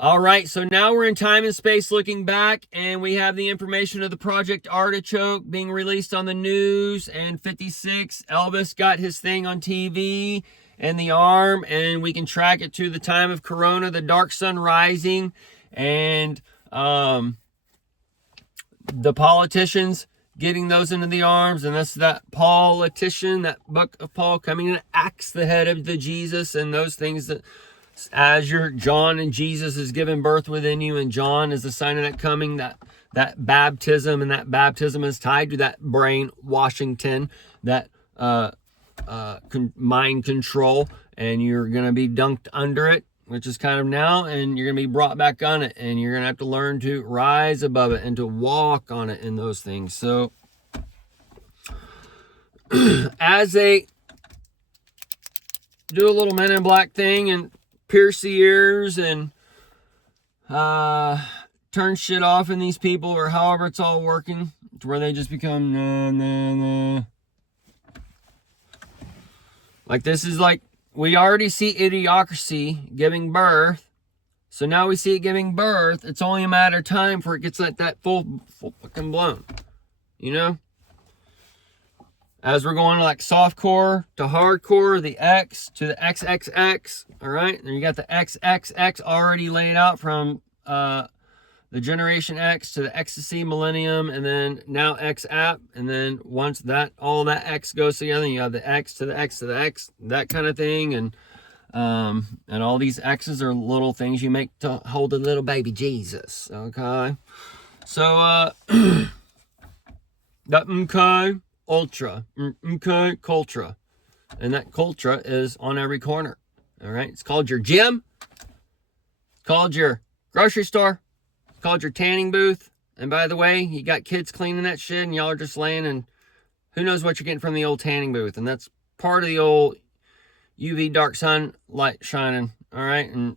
All right, so now we're in time and space looking back, and we have the information of the Project Artichoke being released on the news, and 56, Elvis got his thing on TV, and the arm, and we can track it to the time of Corona, the dark sun rising, and the politicians getting those into the arms, and that's that politician, that book of Paul coming and axe the head of the Jesus, and those things that as your John and Jesus is giving birth within you, and John is the sign of that coming, that baptism, and that baptism is tied to that brain Washington, that mind control, and you're going to be dunked under it, which is kind of now, and you're going to be brought back on it, and you're going to have to learn to rise above it and to walk on it in those things. So as they do a little Men in Black thing and pierce the ears and turn shit off in these people, or however it's all working, to where they just become nah. Like, this is like, we already see Idiocracy giving birth, so now we see it giving birth. It's only a matter of time before it gets that full fucking blown, you know? As we're going to like softcore to hardcore, the X to the XXX, all right? And you got the XXX already laid out from the Generation X to the Ecstasy Millennium, and then now X app, and then once that all that X goes together, you have the X to the X to the X, that kind of thing, and all these X's are little things you make to hold a little baby Jesus, okay? So the MK Ultra, MK Cultra, and that Cultra is on every corner, all right? It's called your gym, it's called your grocery store, called your tanning booth. And by the way, you got kids cleaning that shit, and y'all are just laying, and who knows what you're getting from the old tanning booth. And that's part of the old UV dark sun light shining, all right? And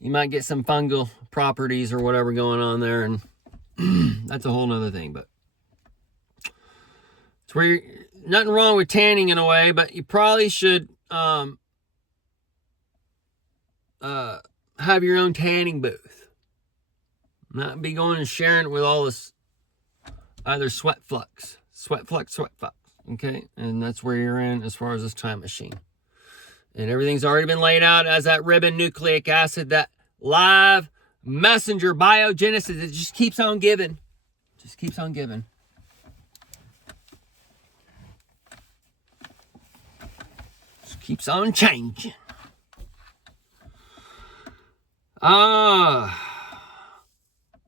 you might get some fungal properties or whatever going on there, and that's a whole nother thing. But it's where nothing wrong with tanning in a way, but you probably should have your own tanning booth. Not be going and sharing it with all this either sweat flux, okay? And that's where you're in as far as this time machine. And everything's already been laid out as that ribbon nucleic acid, that live messenger biogenesis. It just keeps on giving. Just keeps on giving. Just keeps on changing.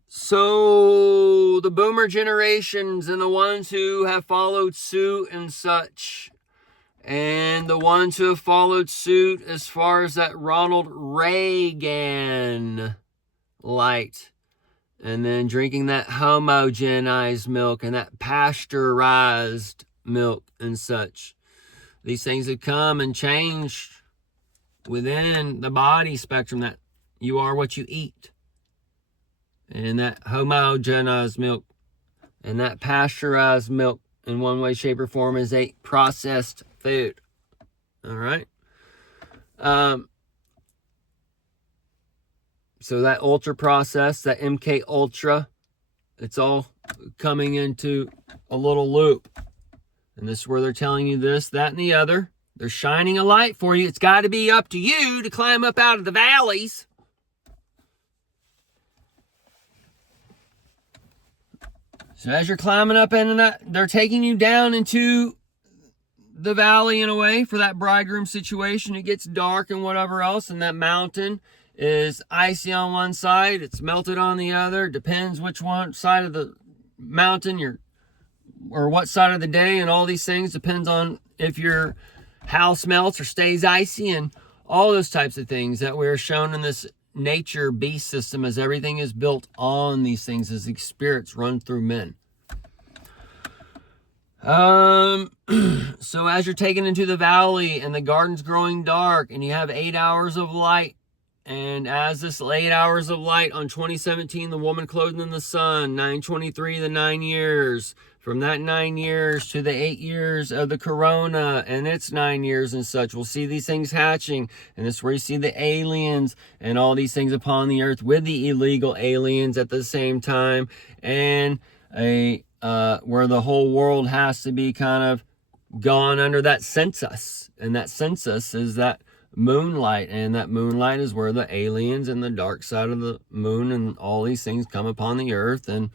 So the boomer generations and the ones who have followed suit and such, and the ones who have followed suit as far as that Ronald Reagan light, and then drinking that homogenized milk and that pasteurized milk and such. These things have come and changed within the body spectrum, that you are what you eat. And that homogenized milk and that pasteurized milk in one way, shape, or form is a processed food. All right? So that ultra process, that MK Ultra, it's all coming into a little loop. And this is where they're telling you this, that, and the other. They're shining a light for you. It's got to be up to you to climb up out of the valleys. So as you're climbing up into that, they're taking you down into the valley in a way for that bridegroom situation. It gets dark and whatever else, and that mountain is icy on one side, it's melted on the other. Depends which one side of the mountain you're, or what side of the day, and all these things depends on if your house melts or stays icy, and all those types of things that we're shown in this nature beast system, as everything is built on these things, as these spirits run through men. So as you're taken into the valley and the garden's growing dark and you have 8 hours of light And as this late hours of light on 2017, the woman clothed in the sun, 923, the 9 years. From that 9 years to the 8 years of the corona and its 9 years and such, we'll see these things hatching. And this is where you see the aliens and all these things upon the earth with the illegal aliens at the same time. And where the whole world has to be kind of gone under that census. And that census is that moonlight, and that moonlight is where the aliens and the dark side of the moon and all these things come upon the earth, and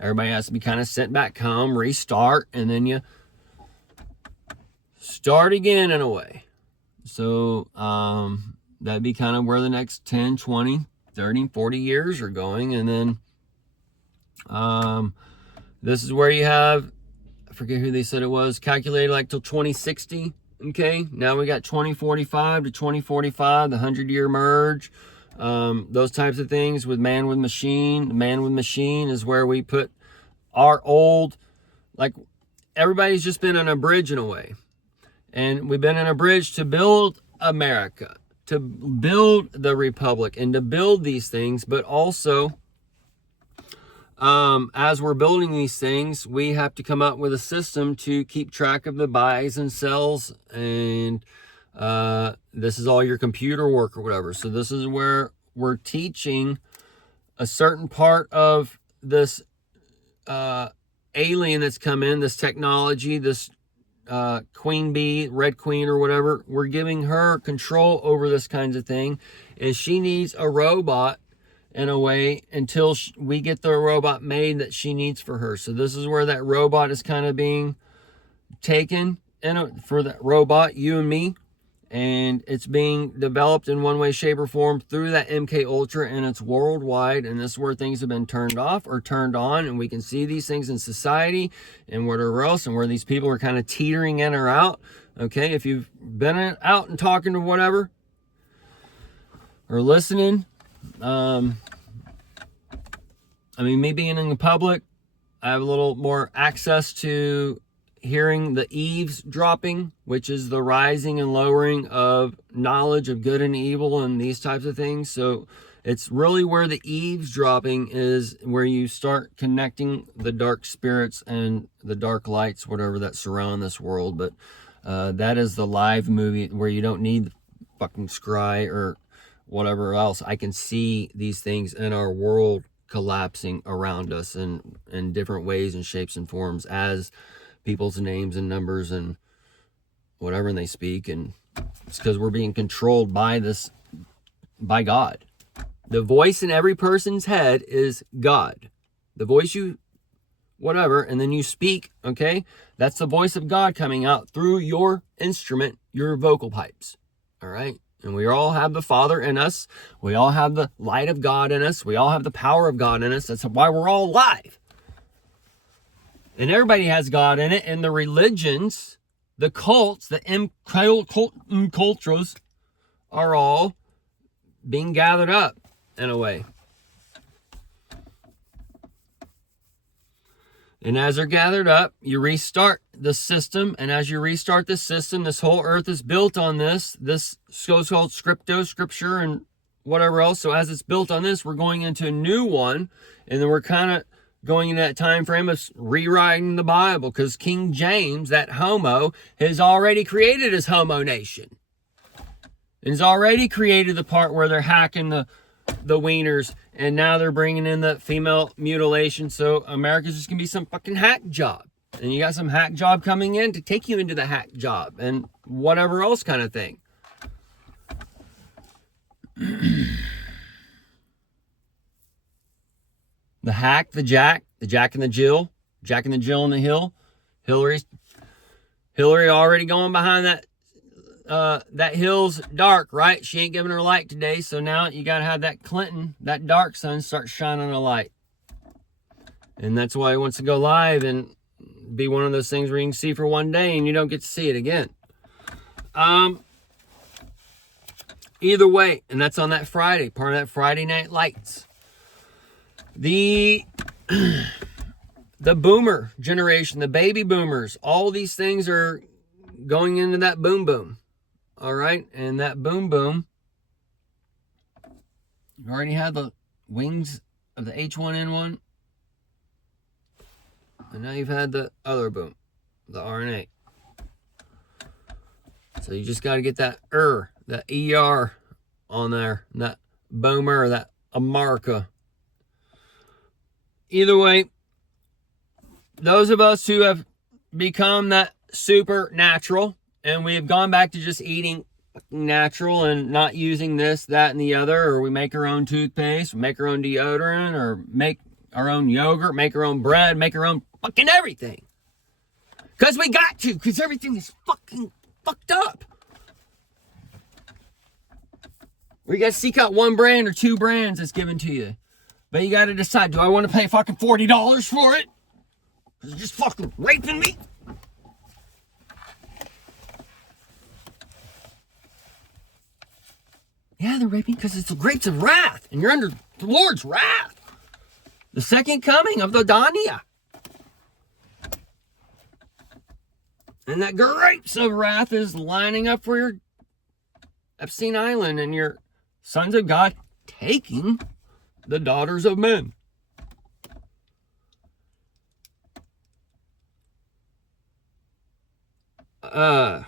everybody has to be kind of sent back home, restart, and then you start again in a way. So that'd be kind of where the next 10, 20, 30, 40 years are going. And then this is where you have, I forget who they said it was, calculated like till 2060. Okay, now we got 2045 to 2045, the 100-year merge, those types of things with man with machine. The man with machine is where we put our old, like, everybody's just been on a bridge in a way. And we've been on a bridge to build America, to build the Republic, and to build these things. But also, as we're building these things, we have to come up with a system to keep track of the buys and sells. And this is all your computer work or whatever. So this is where we're teaching a certain part of this alien that's come in, this technology, this queen bee, red queen or whatever. We're giving her control over this kinds of thing. And she needs a robot in a way until we get the robot made that she needs for her. So this is where that robot is kind of being taken for that robot, you and me. And it's being developed in one way, shape, or form through that MK Ultra, and it's worldwide. And this is where things have been turned off or turned on, and we can see these things in society and whatever else, and where these people are kind of teetering in or out. Okay, if you've been out and talking to whatever or listening, I mean, me being in the public, I have a little more access to hearing the eavesdropping, which is the rising and lowering of knowledge of good and evil and these types of things. So it's really where the eavesdropping is, where you start connecting the dark spirits and the dark lights, whatever, that surround this world. But that is the live movie where you don't need the fucking scry or whatever else. I can see these things in our world collapsing around us in different ways and shapes and forms as people's names and numbers and whatever they speak. And it's because we're being controlled by God. The voice in every person's head is God. The voice you whatever, and then you speak, okay? That's the voice of God coming out through your instrument, your vocal pipes. All right? And we all have the Father in us. We all have the light of God in us. We all have the power of God in us. That's why we're all alive. And everybody has God in it. And the religions, the cults, the cultures are all being gathered up in a way. And as they're gathered up, you restart the system. And as you restart the system, this whole earth is built on this so-called scripture and whatever else. So as it's built on this, we're going into a new one. And then we're kind of going into that time frame of rewriting the Bible, because King James, that homo, has already created his homo nation. And has already created the part where they're hacking the wieners, and now they're bringing in the female mutilation. So America's just gonna be some fucking hack job, and you got some hack job coming in to take you into the hack job and whatever else kind of thing. The hack, the Jack and the Jill, Jack and the Jill on the hill. Hillary already going behind that hill's dark, right? She ain't giving her light today, so now you got to have that Clinton, that dark sun, start shining a light. And that's why he wants to go live and be one of those things where you can see for one day and you don't get to see it again. Either way, and that's on that Friday, part of that Friday Night Lights. The boomer generation, the baby boomers, all these things are going into that boom boom. All right, and that boom boom You already had the wings of the H1N1. And now you've had the other boom, the RNA. So you just got to get that that ER on there, that boomer, that America. Either way, those of us who have become that supernatural and we have gone back to just eating natural and not using this, that, and the other, or we make our own toothpaste, make our own deodorant, or make our own yogurt, make our own bread, make our own fucking everything. Because we got to, because everything is fucking fucked up. We got to seek out one brand or two brands that's given to you. But you got to decide, do I want to pay fucking $40 for it? Because it's just fucking raping me? Yeah, they're raping because it's the grapes of wrath. And you're under the Lord's wrath. The second coming of the Dania. And that grapes of wrath is lining up for your Epstein Island and your sons of God taking the daughters of men. So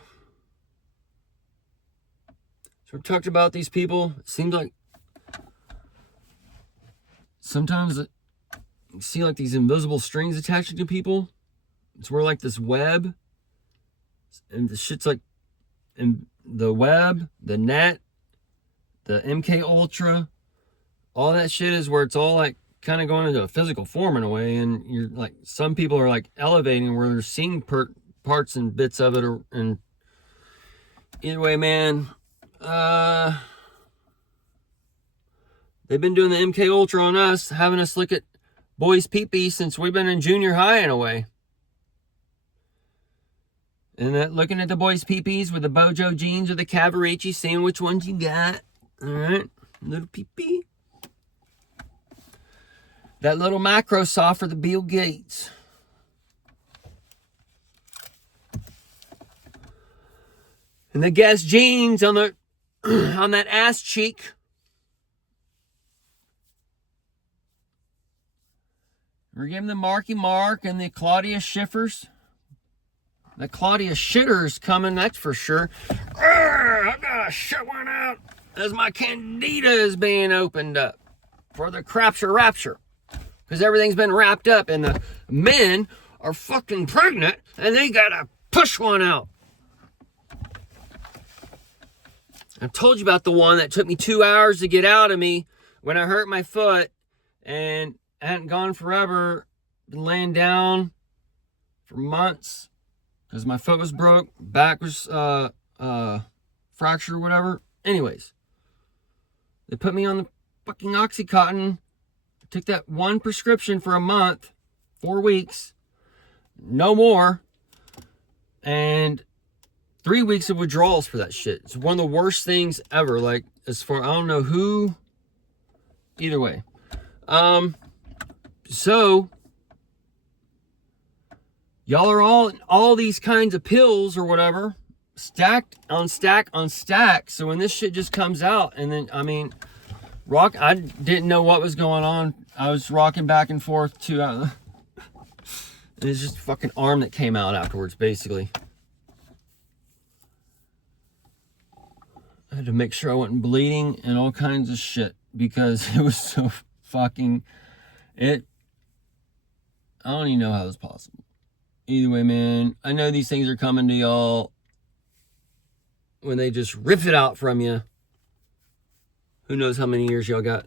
we talked about these people. It seems like sometimes you see like these invisible strings attached to people. It's where like this web, and the shit's like in the web, the net, the MK Ultra, all that shit is where it's all like kind of going into a physical form in a way. And you're like, some people are like elevating where they're seeing parts and bits of it. And either way, man, they've been doing the MK Ultra on us, having us look at boys' pee-pee since we've been in junior high in a way. And that looking at the boys' pee-pees with the Bojo jeans or the Cavaricci, seeing which ones you got. All right, little pee-pee. That little Microsoft for the Bill Gates. And the Guess jeans on the on that ass cheek. We're giving the Marky Mark and the Claudia Schiffers. The Claudia Shitter's coming, that's for sure. I gotta shut one out as my Candida is being opened up for the Crapture Rapture. Because everything's been wrapped up and the men are fucking pregnant and they gotta push one out. I've told you about the one that took me 2 hours to get out of me when I hurt my foot and I hadn't gone forever. Been laying down for months because my foot was broke, back was fractured or whatever. Anyways, they put me on the fucking Oxycontin. I took that one prescription for a month, 4 weeks, no more, and 3 weeks of withdrawals for that shit. It's one of the worst things ever. Like, as far, I don't know who, either way. So y'all are all these kinds of pills or whatever, stacked on stack on stack. So when this shit just comes out, and then, I mean, I didn't know what was going on. I was rocking back and forth to, and it's just a fucking arm that came out afterwards, basically. I had to make sure I wasn't bleeding and all kinds of shit because it was so fucking, I don't even know how it's possible. Either way, man, I know these things are coming to y'all when they just rip it out from you. Who knows how many years y'all got